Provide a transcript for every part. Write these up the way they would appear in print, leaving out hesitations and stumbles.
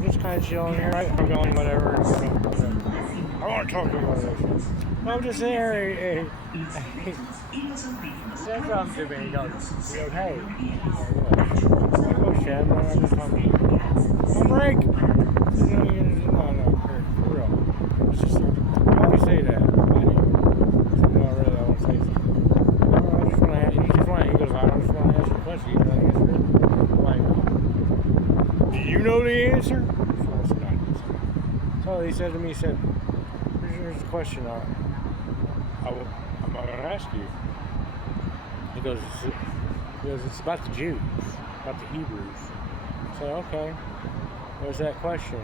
I'm just kind of chilling here. Right? I'm going whatever. I want to talk about this. I'm just there. He said something to me. He goes, hey. Oh, shit, man. I'm just talking. On break. No, for real. It's just, I always say that. No, really, I won't say something. I just want to ask, he just want to, he goes, I just want to ask you a question. You know the answer? I'm like, do you know the answer? So he said to me, he said, here's the question I'm not going to ask you. He goes, it's about the Jews, about the Hebrews. I said, okay, what's that question?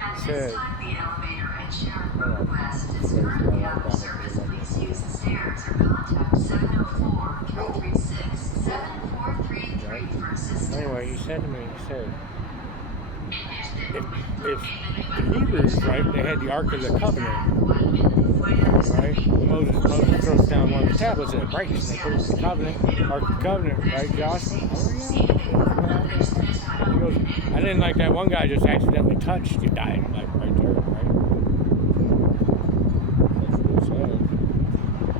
At this time, the elevator at Sharon Road West is currently out of service. Please use the stairs or contact 704-336-7433 for assistance. Anyway, he said to me, he said, if the Hebrews, right, they had the Ark of the Covenant, right? Moses throws down one of the tablets and it breaks. And they put it in the covenant, Ark of the Covenant, right, Josh? He goes, I didn't like that one guy just accidentally touched, you died, like right there, right? That's what he said.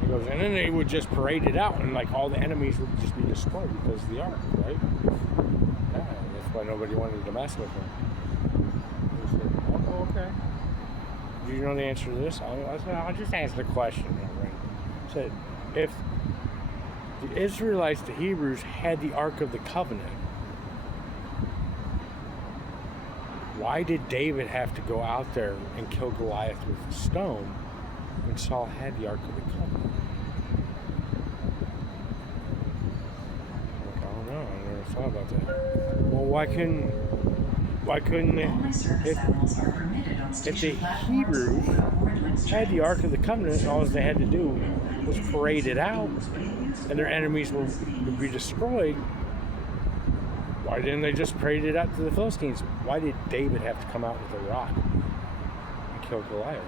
He goes, and then they would just parade it out and like all the enemies would just be destroyed because of the Ark, right? Yeah, that's why nobody wanted to mess with him. He said, oh, okay. Do you know the answer to this? I said, I'll just ask the question. Right? I said, if the Israelites, the Hebrews, had the Ark of the Covenant, why did David have to go out there and kill Goliath with a stone when Saul had the Ark of the Covenant? Like, I don't know. I never thought about that. Well, why couldn't if the Hebrews had the Ark of the Covenant, all they had to do was parade it out and their enemies would be destroyed, why didn't they just parade it out to the Philistines? Why did David have to come out with a rock and kill Goliath?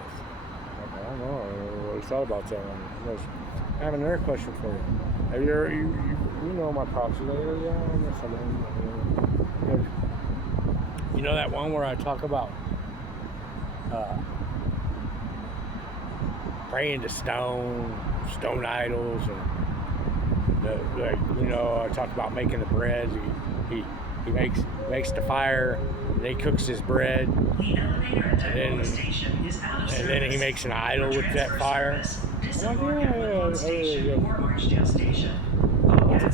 I don't know. I never really thought about that one. I have another question for you. Have you ever, you know my prophecy? You know that one where I talk about praying to stone idols, and I talked about making the bread. He makes the fire, and he cooks his bread, and then he makes an idol with that fire.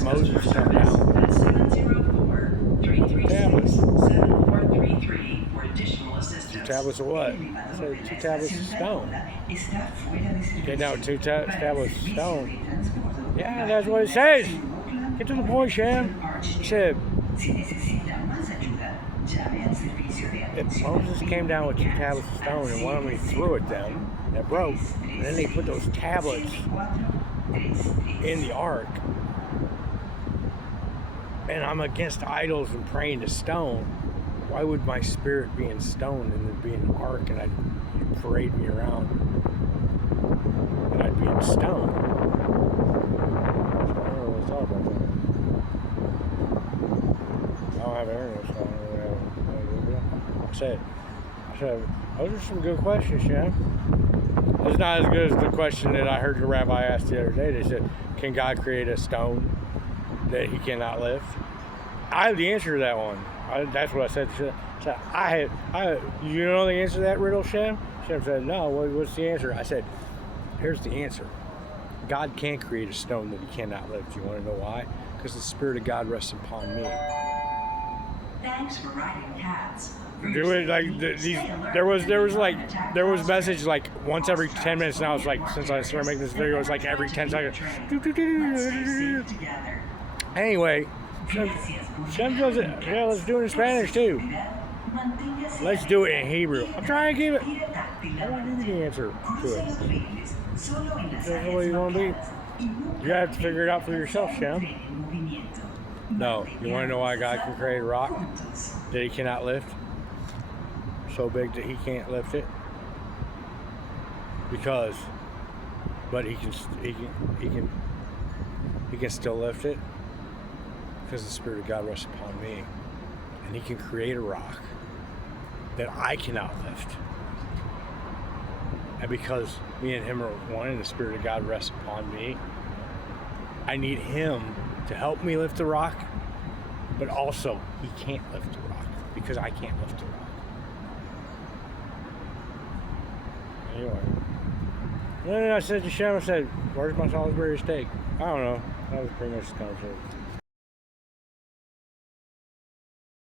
Moses come down. Two tablets of what? So 2 tablets of stone. Okay, now 2 tablets of stone. Yeah, that's what it says. Get to the point, Shem. He said, if Moses came down with 2 tablets of stone and one of them he threw at them, and it broke, and then they put those tablets in the ark, and I'm against idols and praying to stone, why would my spirit be in stone and there'd be an ark and I'd parade me around and I'd be in stone? I don't really thought about that. I don't have internet, so I don't really have. I said, those are some good questions, Shem. It's not as good as the question that I heard the rabbi ask the other day. They said, can God create a stone that he cannot lift? I have the answer to that one. That's what I said. So you know the answer to that riddle, Shem? Shem said, no, what's the answer? I said, here's the answer. God can't create a stone that he cannot lift. You want to know why? Because the Spirit of God rests upon me. Thanks for writing cats. Do it like there was message like once every 10 minutes now. It's like since I started making this video, it's like every 10 seconds. Anyway, Shem does it. Yeah, let's do it in Spanish too. Let's do it in Hebrew. I'm trying to give it. I want to give you the answer to it. That's the way you want to be. You have to figure it out for yourself, Shem. No, you want to know why God can create a rock that he cannot lift? So big that he can't lift it? But he can still lift it because the Spirit of God rests upon me, and he can create a rock that I cannot lift. And because me and him are one and the Spirit of God rests upon me, I need him to help me lift the rock, but also he can't lift the rock because I can't lift the rock. Anyway. Then I said to Shem, I said, where's my Salisbury steak? I don't know. That was pretty much the conversation.